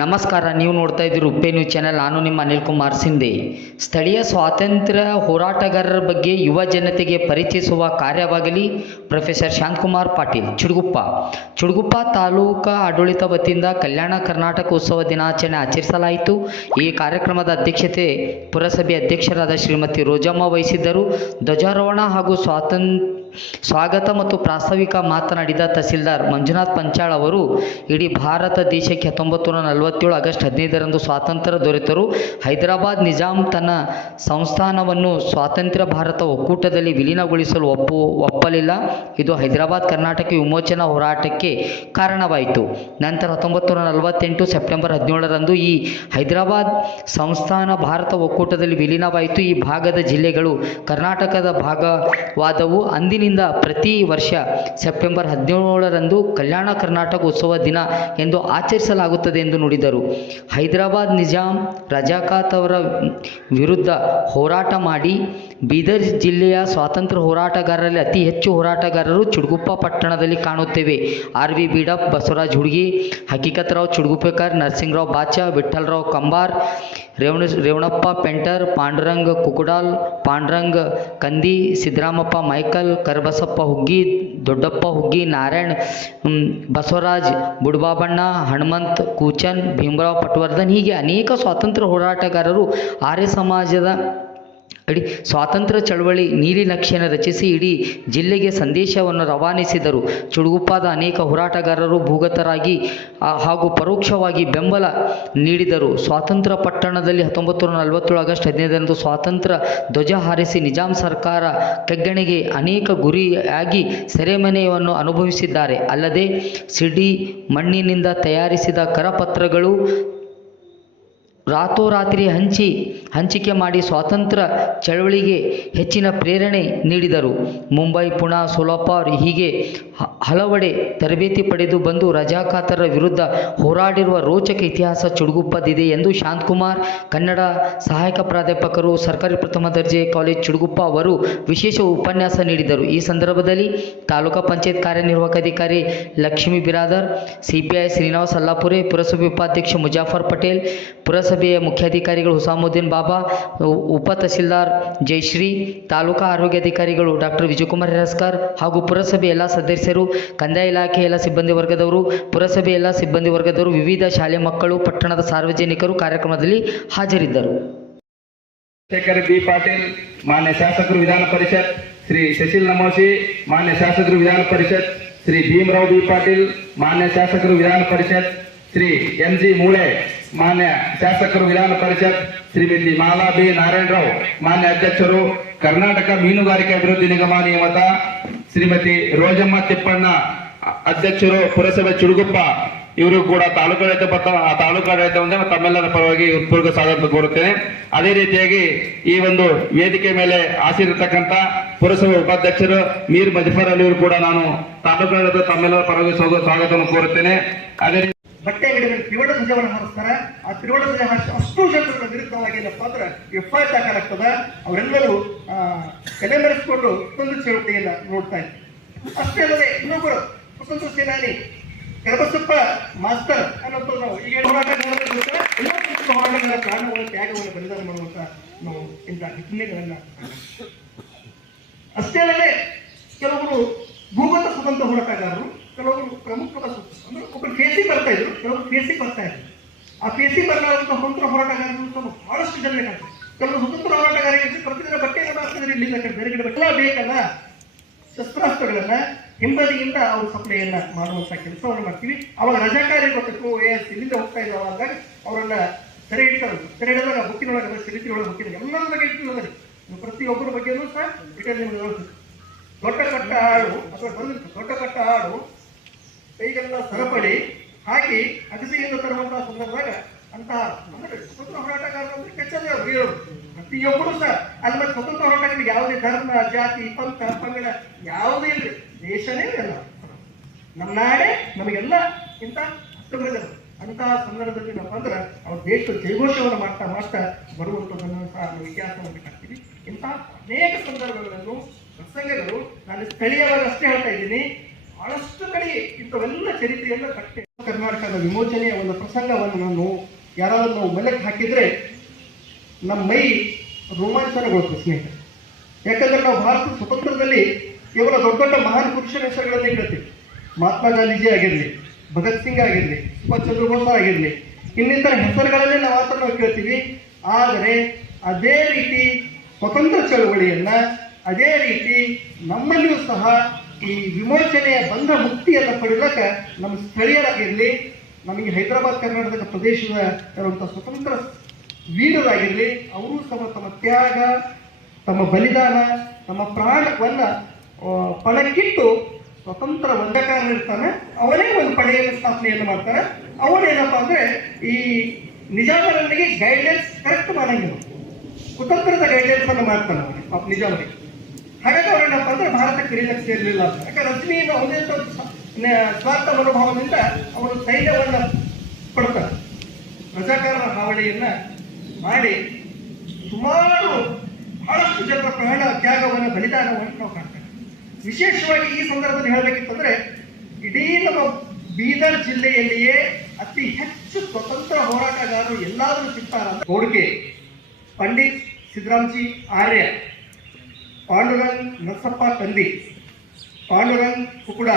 ನಮಸ್ಕಾರ, ನೀವು ನೋಡ್ತಾ ಇದ್ದೀರಿ ಉಪ್ಪೆ ನ್ಯೂಸ್ ಚಾನೆಲ್. ನಾನು ನಿಮ್ಮ ಅನಿಲ್ ಕುಮಾರ್ ಸಿಂಧೆ. ಸ್ಥಳೀಯ ಸ್ವಾತಂತ್ರ್ಯ ಹೋರಾಟಗಾರರ ಬಗ್ಗೆ ಯುವ ಜನತೆಗೆ ಪರಿಚಯಿಸುವ ಕಾರ್ಯವಾಗಲಿ, ಪ್ರೊಫೆಸರ್ ಶಾಂತಕುಮಾರ್ ಪಾಟೀಲ್. ಚುಡುಗುಪ್ಪ. ಚುಡುಗುಪ್ಪ ತಾಲೂಕಾ ಆಡಳಿತ ವತಿಯಿಂದ ಕಲ್ಯಾಣ ಕರ್ನಾಟಕ ಉತ್ಸವ ದಿನಾಚರಣೆ ಆಚರಿಸಲಾಯಿತು. ಈ ಕಾರ್ಯಕ್ರಮದ ಅಧ್ಯಕ್ಷತೆ ಪುರಸಭೆ ಅಧ್ಯಕ್ಷರಾದ ಶ್ರೀಮತಿ ರೋಜಮ್ಮ ವಹಿಸಿದ್ದರು. ಧ್ವಜಾರೋಹಣ ಹಾಗೂ ಸ್ವಾತಂತ್ರ್ಯ ಸ್ವಾಗತ ಮತ್ತು ಪ್ರಾಸ್ತಾವಿಕ ಮಾತನಾಡಿದ ತಹಸೀಲ್ದಾರ್ ಮಂಜುನಾಥ್ ಪಂಚಾಳ್ ಅವರು, ಇಡೀ ಭಾರತ ದೇಶಕ್ಕೆ ಹತ್ತೊಂಬತ್ತು ನೂರ ನಲವತ್ತೇಳು ಆಗಸ್ಟ್ ಹದಿನೈದರಂದು ಸ್ವಾತಂತ್ರ್ಯ ದೊರೆತರು. ಹೈದರಾಬಾದ್ ನಿಜಾಂ ತನ್ನ ಸಂಸ್ಥಾನವನ್ನು ಸ್ವಾತಂತ್ರ್ಯ ಭಾರತ ಒಕ್ಕೂಟದಲ್ಲಿ ವಿಲೀನಗೊಳಿಸಲು ಒಪ್ಪು, ಒಪ್ಪಲಿಲ್ಲ. ಇದು ಹೈದರಾಬಾದ್ ಕರ್ನಾಟಕ ವಿಮೋಚನಾ ಹೋರಾಟಕ್ಕೆ ಕಾರಣವಾಯಿತು. ನಂತರ ಹತ್ತೊಂಬತ್ತು ನೂರ ನಲವತ್ತೆಂಟು ಸೆಪ್ಟೆಂಬರ್ ಹದಿನೇಳರಂದು ಈ ಹೈದರಾಬಾದ್ ಸಂಸ್ಥಾನ ಭಾರತ ಒಕ್ಕೂಟದಲ್ಲಿ ವಿಲೀನವಾಯಿತು. ಈ ಭಾಗದ ಜಿಲ್ಲೆಗಳು ಕರ್ನಾಟಕದ ಭಾಗವಾದವು. ಅಂದಿನಿಂದ ಪ್ರತಿ ವರ್ಷ ಸೆಪ್ಟೆಂಬರ್ ಹದಿನೇಳರಂದು ಕಲ್ಯಾಣ ಕರ್ನಾಟಕ ಉತ್ಸವ ದಿನ ಎಂದು ಆಚರಿಸಲಾಗುತ್ತದೆ ಎಂದು ನುಡಿದರು. ಹೈದರಾಬಾದ್ ನಿಜಾಂ ರಜಾಕಾತ್ ಅವರ ವಿರುದ್ಧ ಹೋರಾಟ ಮಾಡಿ ಬೀದರ್ ಜಿಲ್ಲೆಯ ಸ್ವಾತಂತ್ರ್ಯ ಹೋರಾಟಗಾರರಲ್ಲಿ ಅತಿ ಹೆಚ್ಚು ಹೋರಾಟಗಾರರು ಚುಡುಗುಪ್ಪ ಪಟ್ಟಣದಲ್ಲಿ ಕಾಣುತ್ತೇವೆ. R V ಬೀಡಪ್ Basavaraj Hudugi, Hakikatrao Chudugupekar Narasinga Rao Bacha Vitthalrao Kambar, Revana Revanappa ಪೆಂಟರ್, Pandurang Kukudal, Pandurang Kandi, Siddaramappa Michael Karabasappa Huggi, Doddappa ಹುಗ್ಗಿ, ನಾರಾಯಣ್ ಬಸವರಾಜ್, ಬುಡ್ಬಾಬಣ್ಣ, ಹನುಮಂತ್, ಕೂಚನ್, ಭೀಮರಾವ್ ಪಟ್ವರ್ಧನ್ ಹೀಗೆ ಅನೇಕ ಸ್ವಾತಂತ್ರ್ಯ ಹೋರಾಟಗಾರರು ಆರ್ಯ ಸಮಾಜದ ಇಡೀ ಸ್ವಾತಂತ್ರ್ಯ ಚಳವಳಿ ನೀಲಿ ನಕ್ಷೆಯನ್ನು ರಚಿಸಿ ಇಡೀ ಜಿಲ್ಲೆಗೆ ಸಂದೇಶವನ್ನು ರವಾನಿಸಿದರು. ಚುಡುಗುಪ್ಪಾದ ಅನೇಕ ಹೋರಾಟಗಾರರು ಭೂಗತರಾಗಿ ಹಾಗೂ ಪರೋಕ್ಷವಾಗಿ ಬೆಂಬಲ ನೀಡಿದರು. ಸ್ವಾತಂತ್ರ್ಯ ಪಟ್ಟಣದಲ್ಲಿ ಹತ್ತೊಂಬತ್ತು ನೂರ ನಲವತ್ತೇಳು ಆಗಸ್ಟ್ ಹದಿನೈದರಂದು ಸ್ವಾತಂತ್ರ್ಯ ಧ್ವಜ ಹಾರಿಸಿ ನಿಜಾಂ ಸರ್ಕಾರ ಕೆಗ್ಗಣೆಗೆ ಅನೇಕ ಗುರಿಯಾಗಿ ಸೆರೆಮನೆಯನ್ನು ಅನುಭವಿಸಿದ್ದಾರೆ. ಅಲ್ಲದೆ, ಸಿಡಿ ಮಣ್ಣಿನಿಂದ ತಯಾರಿಸಿದ ಕರಪತ್ರಗಳು ರಾತೋರಾತ್ರಿ ಹಂಚಿ, ಹಂಚಿಕೆ ಮಾಡಿ ಸ್ವಾತಂತ್ರ್ಯ ಚಳವಳಿಗೆ ಹೆಚ್ಚಿನ ಪ್ರೇರಣೆ ನೀಡಿದರು. ಮುಂಬೈ, ಪುಣಾ ಸೋಲಾಪುರ್ ಹೀಗೆ ಹಲವೆಡೆ ತರಬೇತಿ ಪಡೆದು ಬಂದು ರಜಾಕಾತರ ವಿರುದ್ಧ ಹೋರಾಡಿರುವ ರೋಚಕ ಇತಿಹಾಸ ಚುಡುಗುಪ್ಪದಿದೆ ಎಂದು ಶಾಂತಕುಮಾರ್, ಕನ್ನಡ ಸಹಾಯಕ ಪ್ರಾಧ್ಯಾಪಕರು, ಸರ್ಕಾರಿ ಪ್ರಥಮ ದರ್ಜೆ ಕಾಲೇಜ್ ಚುಡುಗುಪ್ಪ ಅವರು ವಿಶೇಷ ಉಪನ್ಯಾಸ ನೀಡಿದರು. ಈ ಸಂದರ್ಭದಲ್ಲಿ ತಾಲೂಕಾ ಪಂಚಾಯತ್ ಕಾರ್ಯನಿರ್ವಾಹಕ ಅಧಿಕಾರಿ ಲಕ್ಷ್ಮೀ ಬಿರಾದರ್, ಸಿಪಿಐ ಶ್ರೀನಿವಾಸ್ ಅಲ್ಲಾಪುರೆ, ಪುರಸಭೆ ಉಪಾಧ್ಯಕ್ಷ ಮುಜಾಫರ್ ಪಟೇಲ್ ಪುರಸಭೆಯ ಮುಖ್ಯಾಧಿಕಾರಿಗಳು ಹುಸಾಮುದ್ದೀನ್ ಬಾಬಾ, ಉಪ ತಹಸೀಲ್ದಾರ್ ಜಯಶ್ರೀ ತಾಲೂಕಾ ಆರೋಗ್ಯಾಧಿಕಾರಿಗಳು ಡಾಕ್ಟರ್ ವಿಜಯಕುಮಾರ್ ಹೆರಸ್ಕರ್ ಹಾಗೂ ಪುರಸಭೆ ಎಲ್ಲ ಸದಸ್ಯರು, ಕಂದಾಯ ಇಲಾಖೆ ಎಲ್ಲ ಸಿಬ್ಬಂದಿ ವರ್ಗದವರು ಪುರಸಭೆ ಎಲ್ಲ ಸಿಬ್ಬಂದಿ ವರ್ಗದವರು, ವಿವಿಧ ಶಾಲೆ ಮಕ್ಕಳು, ಪಟ್ಟಣದ ಸಾರ್ವಜನಿಕರು ಕಾರ್ಯಕ್ರಮದಲ್ಲಿ ಹಾಜರಿದ್ದರು. ಶೇಖರ್ ಬಿ. ಮಾನ್ಯ ಶಾಸಕರು ವಿಧಾನ ಪರಿಷತ್, ಶ್ರೀ ಶಶಿಲ್ ನಮೋಶಿ, ಮಾನ್ಯ ಶಾಸಕರು ವಿಧಾನ ಪರಿಷತ್, ಶ್ರೀ ಭೀಮರಾವ್ ಬಿ. ಪಾಟೀಲ್, ಮಾನ್ಯ ಶಾಸಕರು ವಿಧಾನ ಪರಿಷತ್, ಶ್ರೀ ಎಂ ಜಿ ಮೂಳೆ. ಮಾನ್ಯ ಶಾಸಕರು ವಿಧಾನ ಪರಿಷತ್ ಶ್ರೀಮತಿ ಮಾಲಾ ಬಿ ನಾರಾಯಣರಾವ್, ಮಾನ್ಯ ಅಧ್ಯಕ್ಷರು ಕರ್ನಾಟಕ ಮೀನುಗಾರಿಕೆ ಅಭಿವೃದ್ಧಿ ನಿಗಮ ನಿಯಮಿತ ಶ್ರೀಮತಿ ರೋಜಮ್ಮ ತಿಪ್ಪಣ್ಣ, ಅಧ್ಯಕ್ಷರು ಪುರಸಭೆ ಚುಡುಗುಪ್ಪ ಇವರು ಕೂಡ ತಾಲೂಕಾಡಳಿತ ಆ ಬಂದ ತಮ್ಮೆಲ್ಲರ ಪರವಾಗಿ ಪೂರ್ವ ಸ್ವಾಗತ ಕೋರುತ್ತೇನೆ. ಅದೇ ರೀತಿಯಾಗಿ ಈ ಒಂದು ವೇದಿಕೆ ಮೇಲೆ ಆಸೀರಿರ್ತಕ್ಕಂಥ ಪುರಸಭೆ ಉಪಾಧ್ಯಕ್ಷರು ಮೀರ್ ಮಜಫರ್ ಅಲಿ ಕೂಡ ನಾನು ತಾಲೂಕಾಡಳಿತ ತಮ್ಮೆಲ್ಲರ ಪರವಾಗಿ ಸ್ವಾಗತ ಸ್ವಾಗತವನ್ನು ಕೋರುತ್ತೇನೆ. ಅದೇ ಬಟ್ಟೆ ಹಿಡಿದ ತ್ರಿವಡ ಧ್ವಜವನ್ನು ಹಾರಿಸ್ತಾರೆ. ಆ ತ್ರಿವಡ ಧ್ವಜ ಹಾರಿಸಿ ಅಷ್ಟು ಜನರ ವಿರುದ್ಧವಾಗಿ ಏನಪ್ಪ ಅಂದ್ರೆ ಎಫ್ ಐ ದಾಖಲಾಗ್ತದ. ಅವರೆಲ್ಲರೂ ಆ, ತಲೆ ಮರೆಸಿಕೊಂಡು ಒಂದು ಚಳುವಳಿಯನ್ನ ನೋಡ್ತಾ ಇದ್ರು ಅಷ್ಟೇ ಅಲ್ಲದೆ ಇನ್ನೊಬ್ಬರು ಸ್ವತಂತ್ರ ಸೇನಾನಿ ಕರಬಸಪ್ಪ ಮಾಸ್ತರ್ ಅನ್ನೋದು ನಾವು ಈಗ ಹೋರಾಟಗಾರರ ಪ್ರಾಣವನ್ನು ತ್ಯಾಗವನ್ನು ಬಲಿದಾನ ಮಾಡುವಂತ ನಾವು ಇಂತಹ ಘಟನೆಗಳನ್ನ ಅಷ್ಟೇ ಅಲ್ಲದೆ ಕೆಲವರು ಭೂಗತ ಸ್ವತಂತ್ರ ಹೋರಾಟಗಾರರು ಕೆಲವರು ಪ್ರಮುಖವಾದ ಸ್ವತಂತ್ರ- ಅಂದ್ರೆ ಒಬ್ಬರು ಫೇಸಿ ಬರ್ತಾ ಇದ್ರು ಕೆಲವರು ಸಿ ಬರ್ತಾ ಇದೆ. ಆ ಫೇಸಿ ಬರಲಾರಂತ ಸ್ವತಂತ್ರ ಹೋರಾಟಗಾರರು ಬಹಳಷ್ಟು ಜನ ಕೆಲವು ಸ್ವತಂತ್ರ ಹೋರಾಟಗಾರರಿಗೆ ಪ್ರತಿದಿನ ಬಟ್ಟೆಗಳನ್ನು ಹಾಕಿದ್ರೆ ಇಲ್ಲಿಂದ ಬೇರೆ ಕಡೆ ಬಟ್ಟೆ ಬೇಕಲ್ಲ? ಶಸ್ತ್ರಾಸ್ತ್ರಗಳನ್ನ ಹಿಂಬದಿಯಿಂದ ಅವರು ಸಪ್ಲೈಯನ್ನ ಮಾಡುವಂತ ಕೆಲಸವನ್ನು ಮಾಡ್ತೀವಿ. ಅವಾಗ ರಜಾಕಾರಿ ಗೊತ್ತಿತ್ತು ಎಸ್ ಇಲ್ಲಿಂದ ಹೋಗ್ತಾ ಇದ್ದಾವ ಅಂದಾಗ ಅವರನ್ನ ಸೆರೆ ಇಡ್ತಾರೆ ಸೆರೆ ಹಿಡಿದಾಗ ಬುಕ್ಕಿನೊಳಗೆ ಸಿರಿತಿಯೊಳಗೆ ಬುಕ್ಕಿನ ಎಲ್ಲರ ಬಗ್ಗೆ ಇಟ್ಟಿದ್ದಾರೆ ಪ್ರತಿಯೊಬ್ಬರ ಬಗ್ಗೆನೂ ಸಹ ಡಿಟೇಲ್ ದೊಡ್ಡ ಕಟ್ಟ ಹಾಡು, ಅಥವಾ ದೊಡ್ಡ ಕಟ್ಟ ಹಾಡು, ಕೈಗೆಲ್ಲ ಸರಪಳಿ ಹಾಕಿ ಅಗಸಿಯಿಂದ ತರುವಂತಹ ಸಂದರ್ಭದಾಗ ಅಂತಹ ಅಂದ್ರೆ ಸ್ವತಂತ್ರ ಹೋರಾಟಗಾರರು ಅಂದ್ರೆ ಕೆಚ್ಚದೇ ಅವರು ವೀರರು ಪ್ರತಿಯೊಬ್ಬರು ಸಹ ಅಲ್ಲಿ ಸ್ವತಂತ್ರ ಹೋರಾಟಗಾರರಿಗೆ ಯಾವುದೇ ಧರ್ಮ, ಜಾತಿ, ಪಂಥ, ಪಂಗಡ ಯಾವುದೇ ಇಲ್ಲ ದೇಶನೇ ಇಲ್ಲ ನಮ್ಮ ನಾಡೆ ನಮಗೆಲ್ಲ ಇಂಥ ಹಕ್ಕುಗಳಿದೆ ಅಂತಹ ಸಂದರ್ಭದಲ್ಲಿ ಏನಪ್ಪ ಅಂದ್ರೆ ಅವ್ರ ದೇಶದ ಜೈಘೋಷವನ್ನು ಮಾಡ್ತಾ ಮಾಡ್ತಾ ಬರುವಂಥದ್ದನ್ನು ಸಹ ನಾವು ಇತಿಹಾಸವನ್ನು ಕಾಣ್ತೀವಿ. ಇಂತಹ ಅನೇಕ ಸಂದರ್ಭಗಳನ್ನು, ಪ್ರಸಂಗಗಳು ನಾನು ಸ್ಥಳೀಯವಾಗಿ ಅಷ್ಟೇ ಹೇಳ್ತಾ ಇದ್ದೀನಿ. ಬಹಳಷ್ಟು ಕಡೆ ಇಂಥವೆಲ್ಲ ಚರಿತ್ರೆಯನ್ನು ಕಟ್ಟೆ ಕರ್ನಾಟಕದ ವಿಮೋಚನೆಯ ಒಂದು ಪ್ರಸಂಗವನ್ನು ನಾನು ಯಾರಾದರೂ ನಾವು ಮೆಲಕ್ಕೆ ಹಾಕಿದ್ರೆ ನಮ್ಮ ಮೈ ರೋಮಾಂಚನಗೊಳ್ತದೆ ಸ್ನೇಹಿತರೆ. ಯಾಕಂದರೆ ನಾವು ಭಾರತ ಸ್ವತಂತ್ರದಲ್ಲಿ ಕೇವಲ ದೊಡ್ಡ ದೊಡ್ಡ ಮಹಾನ್ ಪುರುಷರ ಹೆಸರುಗಳನ್ನು ಇಡ್ತೀವಿ ಮಹಾತ್ಮ ಗಾಂಧೀಜಿ ಆಗಿರಲಿ, ಭಗತ್ ಸಿಂಗ್ ಆಗಿರಲಿ, ಸುಭಾಷ್ ಚಂದ್ರ ಬೋಸ್ ಆಗಿರಲಿ, ಇನ್ನಿತರ ಹೆಸರುಗಳನ್ನೇ ನಾವು ಮಾತ್ರ ನಾವು ಕೇಳ್ತೀವಿ. ಆದರೆ ಅದೇ ರೀತಿ ಸ್ವತಂತ್ರ ಚಳವಳಿಯನ್ನ, ಅದೇ ರೀತಿ ನಮ್ಮಲ್ಲಿಯೂ ಸಹ ಈ ವಿಮೋಚನೆಯ ಬಂಧ ಮುಕ್ತಿಯನ್ನು ಪಡೆಯಲಕ ನಮ್ಮ ಸ್ಥಳೀಯರಾಗಿರಲಿ, ನಮಗೆ ಹೈದರಾಬಾದ್ ಕರ್ನಾಟಕ ಪ್ರದೇಶದ ಇರುವಂಥ ಸ್ವತಂತ್ರ ವೀರರಾಗಿರಲಿ, ಅವರು ತಮ್ಮ ತಮ್ಮ ತ್ಯಾಗ, ತಮ್ಮ ಬಲಿದಾನ, ತಮ್ಮ ಪ್ರಾಣವನ್ನು ಪಣಕ್ಕಿಟ್ಟು ಸ್ವತಂತ್ರ ಒಂದಕಾರನಿರ್ತಾನೆ ಅವನೇ ಒಂದು ಪಡೆಯನ್ನು ಸ್ಥಾಪನೆಯನ್ನು ಮಾಡ್ತಾನೆ ಅವನೇನಪ್ಪ ಅಂದ್ರೆ ಈ ನಿಜಾಮರೊಂದಿಗೆ ಗೈಡ್ಲೈನ್ಸ್ ಕರೆಕ್ಟ್ ಮಾಡಂಗಿಲ್ಲ ಕುತಂತ್ರದ ಗೈಡ್ಲೈನ್ಸ್ ಅನ್ನು ಮಾಡ್ತಾನೆ ಅವನಿಗೆ ನಿಜಾಮರಿಗೆ. ಹಾಗಾಗಿ ಅವರೇನಪ್ಪ ಅಂದ್ರೆ ಭಾರತಕ್ಕೆ ಕರೀಲಕ್ಕೆ ಸೇರಲಿಲ್ಲ ಯಾಕೆ ಯಾಕಂದ್ರೆ ರಜನಿಯಿಂದ ಒಂದೇ ಸ್ವಾರ್ಥ ಮನೋಭಾವದಿಂದ ಅವರು ಸೈನ್ಯವನ್ನು ಕೊಡ್ತಾರೆ ರಜಾಕಾರರ ಹಾವಳಿಯನ್ನ ಮಾಡಿ ಸುಮಾರು ಬಹಳಷ್ಟು ಜನರ ಪ್ರಾಣ ತ್ಯಾಗವನ್ನು ಬಲಿದಾನವನ್ನು ನಾವು ಕಾಣ್ತೇವೆ. ವಿಶೇಷವಾಗಿ ಈ ಸಂದರ್ಭದಲ್ಲಿ ಹೇಳಬೇಕಿತ್ತಂದ್ರೆ, ಇಡೀ ನಮ್ಮ ಬೀದರ್ ಜಿಲ್ಲೆಯಲ್ಲಿಯೇ ಅತಿ ಹೆಚ್ಚು ಸ್ವತಂತ್ರ ಹೋರಾಟಗಾರರು ಎಲ್ಲಾದರೂ ಸಿಗ್ತಾರ ಗೋಡ್ಗೆ ಪಂಡಿತ್ ಸಿದ್ದರಾಮ್ಜಿ ಆರ್ಯ. ಪಾಂಡುರಂಗ್ ನರಸಪ್ಪ ತಂದಿ ಪಾಂಡುರಂಗ್ ಕುಕುಡ